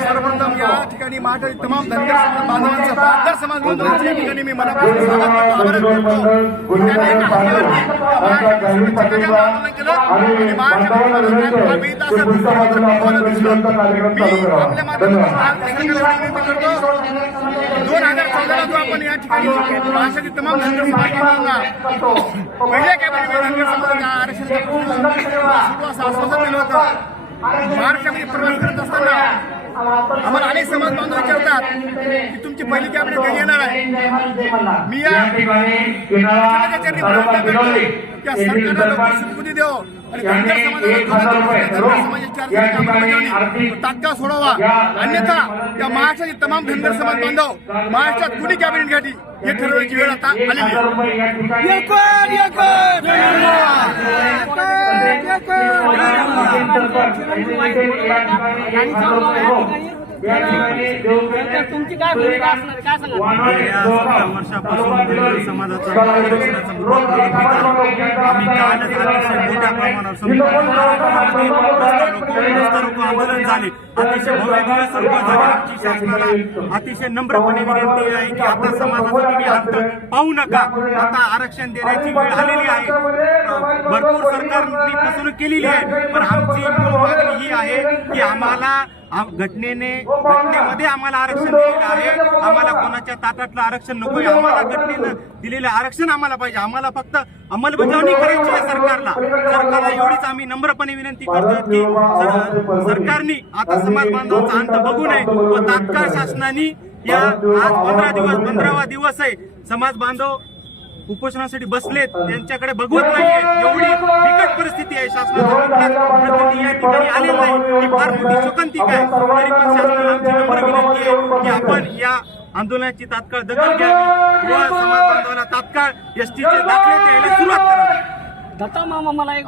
सर्वप्रथम या ठिकाणी महाराष्ट्रातील तमाम धनगर बांधवांचं बहादर समाज बांधवांच्या या ठिकाणी मी मनापासून स्वागत करतो, आभार करतो. त्यांनी एका हाकेवरती महाराष्ट्राच्या आंदोलन केलं आणि महाराष्ट्रात मिळत असं तुम्हाला दिसलं. मी आपल्या माध्यमातून विनंती करतो, 2014ला जो आपण या ठिकाणी महाराष्ट्रातील तमाम धनगर समाजांना पहिल्या कॅबिनेट धनगर समाजाच्या आरक्षणाचा असं आश्वासन दिलं होतं. महाराष्ट्रामध्ये प्रवेश करत असताना आम्हाला अनेक समाज बांधव विचारतात की तुमची पहिली कॅबिनेट कधी येणार आहे. मी या सरकारला लवकर सुखबुद्धी द्यावं आणि धनगर समाजाची तात्काळ सोडावा, अन्यथा या महाराष्ट्राचे तमाम धनगर समाज बांधव महाराष्ट्रात कुणी कॅबिनेट घ्यावी हे ठरवण्याची वेळ आता आलेली आहे. तुमची काय भूमिका असणार, काय सांगा? वर्षापासून समाजाचा आरक्षणाचा मुद्दा आम्ही कालच अतिशय मोठ्या प्रमाणावर रस्ता आंदोलन झाले, अतिशय भव्य दिवस सुरुवात झाली. आमची शासनाला अतिशय नम्रपणे विनंती आहे की आता समाजाचा तुम्ही अंत पाहू नका, आता आरक्षण देण्याची वेळ आलेली आहे. भरपूर सरकारने फसवणूक केलेली आहे, पण आमची मूळ मागणी ही आहे की आम्हाला घटनेमध्ये आम्हाला आरक्षण दिलेलं आहे. आम्हाला कोणाच्या ताटातलं आरक्षण नकोय, आम्हाला घटनेनं दिलेलं आरक्षण आम्हाला पाहिजे. आम्हाला फक्त अंमलबजावणी करायची आहे सरकारला एवढीच आम्ही नम्रपणे विनंती करतो की सरकारने आता समाज बांधवांचा अंत बघू नये व तात्काळ शासनाने या आज 15वा दिवस आहे, समाज बांधव उपोषणासाठी बसलेत, त्यांच्याकडे बघवत नाहीये. एवढी बिकट परिस्थिती आहे, शासनाचा प्रतिनिधी या ठिकाणी आलेला नाही, ही फार मोठी शोकांतिका आहे. तरी पण शासनाला आमची नम्र विनंती आहे की आपण या आंदोलनाची तात्काळ दखल घ्यावी व समाज बांधवांना तात्काळ एसटीचे दाखले द्यायला सुरुवात करावी. दत्ता मामा, मला एक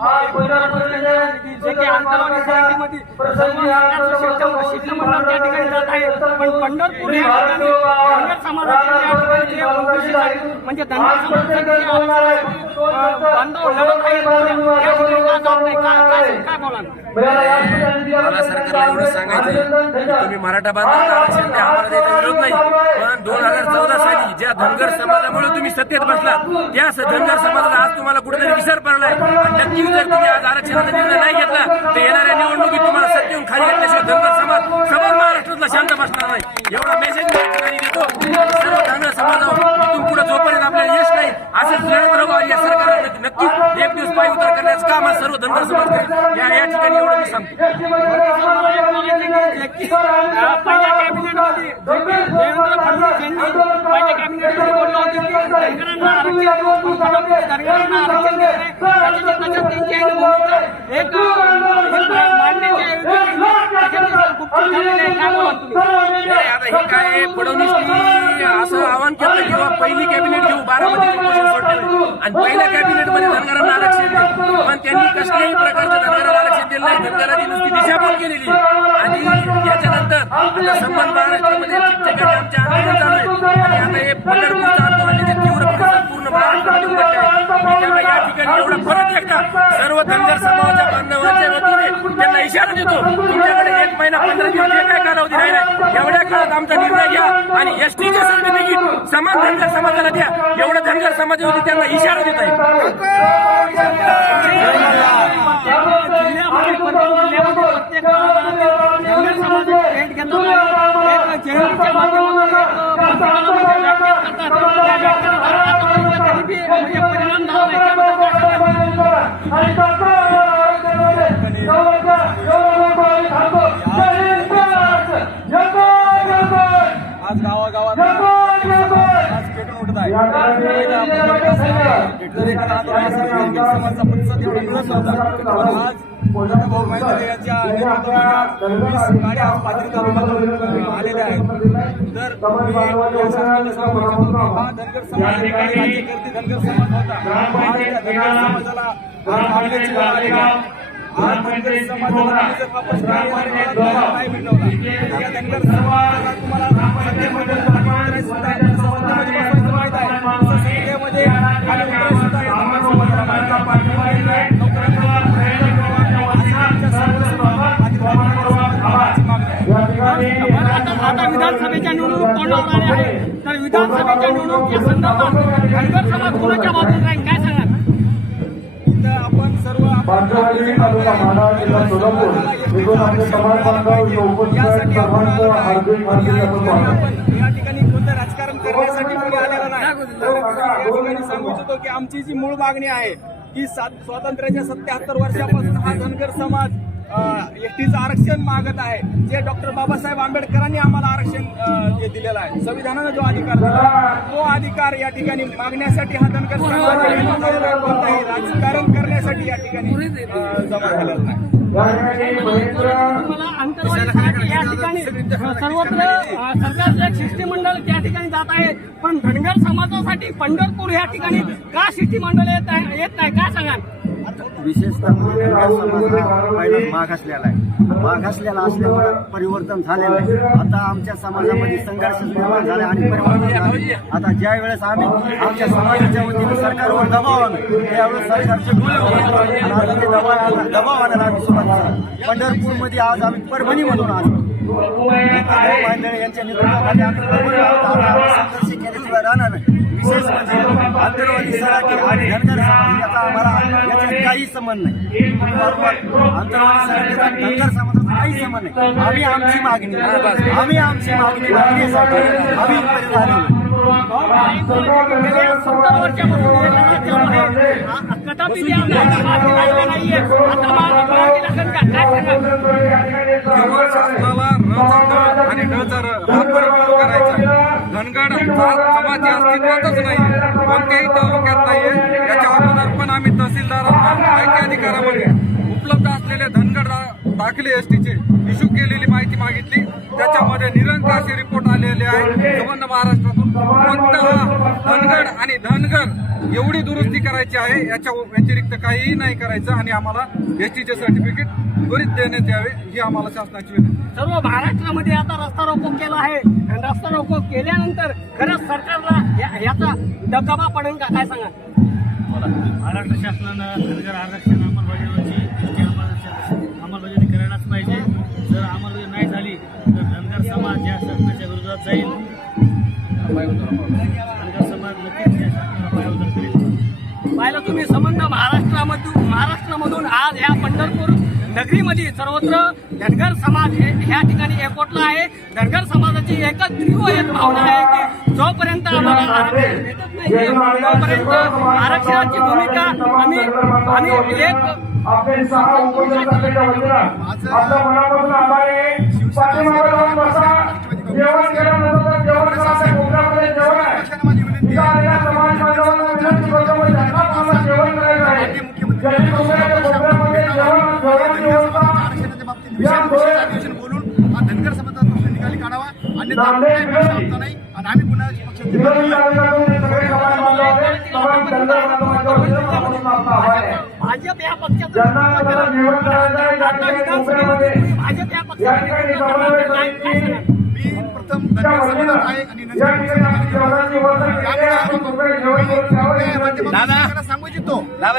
जे काही अंतरावली सराटीमध्ये शिष्टमंडळ त्या ठिकाणी जात आहे, पण पंढरपूर या ठिकाणी धनगर समाजाचे म्हणजे धनगर समाजाचे बांधव लढत आहेत, काय बोला? मला सरकारला एवढं सांगायचं तुम्ही मराठा बांधवांना आरक्षण द्या, आम्हाला त्याचा विरोध नाही. पण 2014 साली ज्या धनगर समाजामुळे तुम्ही सत्तेत बसला त्या धनगर समाजाला आज तुम्हाला कुठेतरी विसर पडलाय. नक्कीच जर तुम्ही आज आरक्षणाचा निर्णय नाही घेतला तर येणाऱ्या निवडणुकीत तुम्हाला सत्तेहून खाली घेतल्याशिवाय धनगर समाज समोर महाराष्ट्रातला शांत बसणार नाही. एवढा मेसेज मी देतो. सर्व धनगर समाजावर इथून पुढे जोपर्यंत आपल्याला यश नाही असंच लढत राहू. या सरकारला नक्कीच एक दिवस पाय उतार करण्याचं काम आज सर्व धनगर समाज करेल. या ठिकाणी एवढं मी सांगतो. पहिल्या कॅबिनेटमध्ये देवेंद्र फडणवीस यांनी पहिल्या कॅबिनेटमध्ये बोललं होतं की धनगरांना आरक्षण त्यांची आहे भूमिका एक मांडण्याची आता हे काय फडणवीसनी असं आवाहन केलं किंवा पहिली कॅबिनेट घेऊ, 12 उपोषण सोडलं आणि पहिल्या कॅबिनेटमध्ये धनगरांना आरक्षण दिलं, पण त्यांनी कसल्याही प्रकारचं धनगरांना आरक्षण दिलं नाही. धनगरांची नुसती दिशाभूल केलेली आणि याच्यानंतर आता संबंध महाराष्ट्रामध्ये ठिकठिकाणी आमचे आंदोलन चालू आहे आणि आता हे पंढरपूरचं आंदोलनाचे तीव्र प्रतिसाद पूर्ण महाराष्ट्रामध्ये उमटले आहे. त्यामुळे या ठिकाणी एवढा परत एकदा सर्व धनगर समाजाच्या बांधवांच्या वतीने त्यांना इशारा देतो, तुमच्याकडे 1 महिना 15 दिवस जे काय कालावधी राहिला एवढ्या काळात आमचा निर्णय घ्या आणि एसटीचे सर्टिफिकेट समान धनगर समाजाला द्या. एवढं धनगर समाजावरती त्यांना इशारा देत आहे. आज गावागावात पेटून उठत आहे. समाजाचा प्रतिसाद एवढा मिळत होता, आज भाऊ मैदाने यांच्या नेतृत्वाखाली आज पात्र आलेले आहेत. तर हा धनगर समाज राज्यकर्ते धनगर समाज होता, धनगर समाजाला मागण्याची वेळ आलेली आहे. आज धनगर समाजाला जर वापस नाही मिळवला या धनगर समाजाला तुम्हाला सत्तेमध्ये सुद्धा माहित आहे, सत्तेमध्ये खाली उतरायचं सुद्धा धनगर समाजाला माहिती आहे. आता विधानसभेच्या निवडणूक तोंडावर आल्या आहे, तर विधानसभेच्या निवडणुकीच्या संदर्भात धनगर समाज कोणाच्या बाजूने राहील काय सांगाल? आपण सर्व बांधवडी तालुका माढा जिल्हा सोलापूर इथून आम्ही समाज बांधव उपस्थित सर्वांचं हार्दिक स्वागत. या ठिकाणी कोणतं राजकारण करण्यासाठी कोणी आलेलं नाही. तर या ठिकाणी सांगू इच्छितो की आमची जी मूळ मागणी आहे की स्वातंत्र्याच्या 77 वर्षापासून हा धनगर समाज एसटीचं आरक्षण मागत आहे, जे डॉक्टर बाबासाहेब आंबेडकरांनी आम्हाला आरक्षण जे दिलेलं आहे, संविधानानं जो अधिकार दिला तो अधिकार या ठिकाणी मागण्यासाठी हा धनगर समाज कोणताही राजकारण करण्यासाठी या ठिकाणी जमा झालेला नाही. तुम्हाला अंतर्वालीसाठी या ठिकाणी सर्वत्र सरकारचं एक शिष्टमंडळ त्या ठिकाणी जात आहे, पण धनगर समाजासाठी पंढरपूर या ठिकाणी का शिष्टमंडळ येत नाही काय सांगाल? विशेषतः धनगर समाज हा पहिलाच मागासलेला आहे. मागासलेला असल्यामुळे परिवर्तन झालेलं आहे. आता आमच्या समाजामध्ये संघर्ष निर्माण झाला आणि परिवर्तन झाले. आता ज्या वेळेस आम्ही आमच्या समाजाच्या वतीने सरकारवर दबाव आणू त्यावेळेस सरकारचे डोळे होते आणि आता ते दबाव आणायला आम्ही सुरुवात झाली. पंढरपूरमध्ये आज आम्ही परभणीमधून आलो. मांदळे यांच्या नेतृत्वाखाली आम्ही परभणी आहोत. आम्ही संघर्ष केल्याशिवाय राहणार नाही. विशेष म्हणजे आंतरवादी सराठी आणि धनगर समाज याचा आम्हाला याचा काही संबंध नाही. आंतरवादी सराठीचा धनगर समाजाचा काही संबंध नाही. आम्ही आमची मागणी मागण्यासाठी आम्ही इकडे आलेलो. गेल्या 70 वर्षापासून हे लढा चालू आहे. कदापि ते आपल्याला मागे राहिले नाहीये. आता मराठी लागेल का काय सांगाल? केवळ शासनाला र आणि ड हा परिपूर्ण करायचा. धनगर समाज अस्तित्वातच नाही, कोणत्याही तालुक्यात नाहीये. याच्या अगोदर पण आम्ही तहसीलदारांना माहिती अधिकारामध्ये उपलब्ध असलेले धनगर दाखले एसटीचे इश्यू केलेली माहिती मागितली. त्याच्यामध्ये निरंकाशी रिपोर्ट आलेले आहे. संबंध महाराष्ट्रातून फक्त हा धनगर आणि धनगर एवढी दुरुस्ती करायची आहे, याच्या व्यतिरिक्त काहीही नाही करायचं आणि आम्हाला एसटीचे सर्टिफिकेट त्वरित देण्यात यावे ही आम्हाला शासनाची विनंती. सर्व महाराष्ट्रामध्ये आता रस्ता रोको केला आहे आणि रस्ता रोको केल्यानंतर खरंच सरकारला याचा दबदबा पडेल का काय सांगा? महाराष्ट्र शासनानं धनगर आरक्षण अंमलबजावणीची अंमलबजावणी करायलाच पाहिजे. जर अंमलबजावणी नाही झाली तर धनगर समाज या शासनाच्या विरोधात जाईल. धनगर समाज नक्कीच या शासनाला पायउतार करेल. पाहिलं तुम्ही संबंध महाराष्ट्रामधून आज ह्या पंढरपूर नगरीमध्ये सर्वत्र धनगर समाज ह्या ठिकाणी एकवटला आहे. धनगर समाजाची एकच तीव्र एक भावना आहे की जोपर्यंत आम्हाला आरक्षण भेटत नाही तोपर्यंत आरक्षणाची भूमिका आम्ही एक आपले सहा उपस्थितांच्या वतीनं आपलं मनापासून आभार आहे. पाठीमागे जाऊन बसा. जेवण केल्यानंतर जेवण करा. कोपऱ्यामध्ये जेवण आहे. इथं आलेल्या समाज बांधवांना विनंती करतो की त्यांना जेवण करायचं आहे. ज्यांनी कोपऱ्यामध्ये जेवण व्यवस्था अधिवेशन बोलून हा धनगर समाजाचा प्रश्न निकाली काढावा. अन्यथा कुठलाही प्रश्न आमचा नाही आणि आम्ही पुन्हा पक्षाचे विरोधी तालुक्यातून सगळे समाज बांधव आहेत. समाज धनगर बांधवांच्या वतीनं मनापासून आपला आभार आहे. भाजप या पक्षाचं ज्यांना आपल्याला जेवण करायचं आहे त्या ठिकाणी कोपऱ्यामध्ये भाजप या या पक्षाचं ठिकाणी समावेश मी प्रथम धनगर समाजात आहे आणि या ठिकाणी आपली जेवणाची व्यवस्था केली आहे. आपण कोपऱ्यात जेवण करून घ्यावं. त्यामुळे सांगू इच्छितो सांगा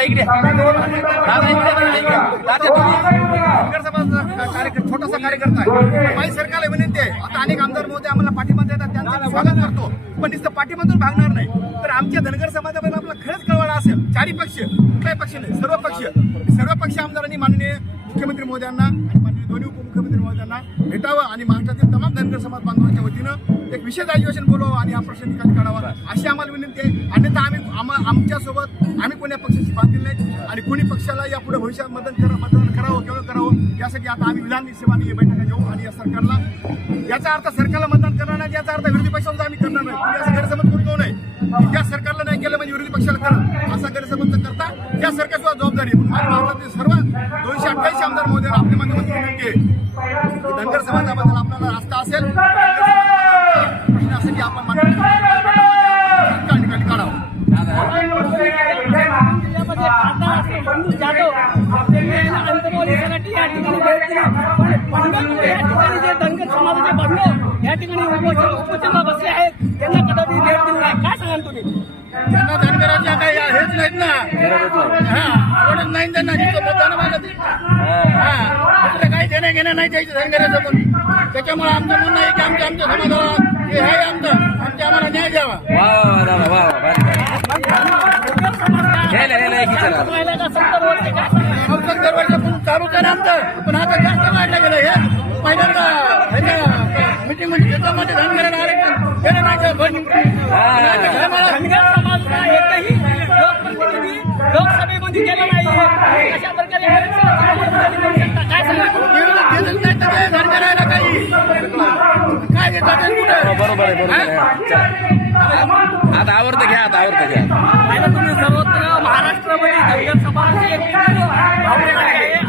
धनगर समाजाचा छोटासा कार्यकर्ता आहे. माझी सरकारला विनंती आहे. आता अनेक आमदार महोदय आम्हाला पाठिंबा देतात, त्यांचं मी स्वागत करतो, पण नुसतं पाठिंबातून भागणार नाही. तर आमच्या धनगर समाजाबद्दल आपला खरंच कळवळा असेल. चारही पक्ष, कुठलाही पक्ष नाही, सर्व पक्ष आमदारांनी माननीय मुख्यमंत्री महोदयांना आणि माननीय दोन्ही उपमुख्यमंत्री महोदयांना भेटावं आणि महाराष्ट्रातील तमाम धनगर समाज बांधवांच्या वतीनं एक विशेष अधिवेशन बोलावं आणि हा प्रश्न निकाली काढावा अशी आम्हाला विनंती आहे. अन्यथा आमच्यासोबत आम्ही कोण्या पक्षाची बांधील नाही आणि कोणी पक्षाला यापुढे भविष्यात मतदान करावं केवळ करावं यासाठी आता आम्ही विधानसभेने ही बैठका घेऊ आणि या सरकारला याचा अर्थ सरकारला मतदान करणार नाही, याचा अर्थ विरोधी पक्षाला आम्ही करणार नाही. तुम्ही असं गैरसमज करू देऊ नये. या सरकारला नाही केलं म्हणजे विरोधी पक्षाला करा असा गैरसमज करता या सरकारची जबाबदारी आहे. म्हणून भारतातील सर्व 228 आमदार महोदय आपल्या माध्यमातून विनंती आहे धनगर समाजाबद्दल आपल्याला आस्था असेल प्रश्न असेल की आपण निकाली काढावं. जिल्ह्यामध्ये खासदार असले बंधू जाधव आपल्याला अंतरवाली सराठी या ठिकाणी भेट दिली. पंढरपूर या ठिकाणी जे धनगर समाजाचे बंधू या ठिकाणी उपोषणाला बसले आहेत त्यांना कदापि भेट दिली नाही. काय सांगाल तुम्ही? त्यांना धनगराच्या काही हेच नाहीत ना, आवडत नाही त्यांना जिथं मतदान मागत काही देण्या घेण्या नाही द्यायचं धनगराचं पण. त्याच्यामुळे आमचं म्हणणं आहे की आमच्या समाजाला हे आहे आम्हाला न्याय द्यावा. औषध दरवाजा चालूच आहे ना आमचं, पण आता जास्त वाढलं गेलं. हे पहिल्यांदा मीटिंग म्हणजे त्याच्यामध्ये धनगराला आरक्षण देणं नाही धनगर समाजाचा एकही लोकप्रतिनिधी लोकसभेमध्ये गेला नाही. अशा प्रकारे काय सांगा धनगराला काही काय देतात कुठं. बरोबर आहे. आता आवडतं घ्या. तुम्ही सर्वत्र महाराष्ट्रामध्ये धनगर समाजाची एक भावना आहे.